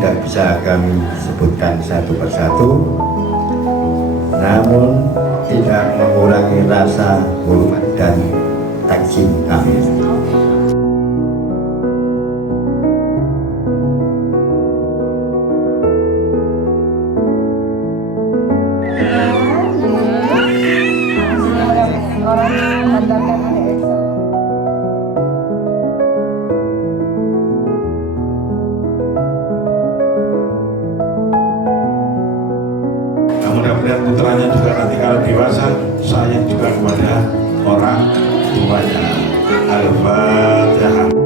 tidak bisa kami sebutkan satu persatu, namun tidak mengurangi rasa hormat dan takzim kami. Mudah-mudahan putranya juga nanti kalau dewasa sayang juga kepada orang tuanya. Al-Fatihah.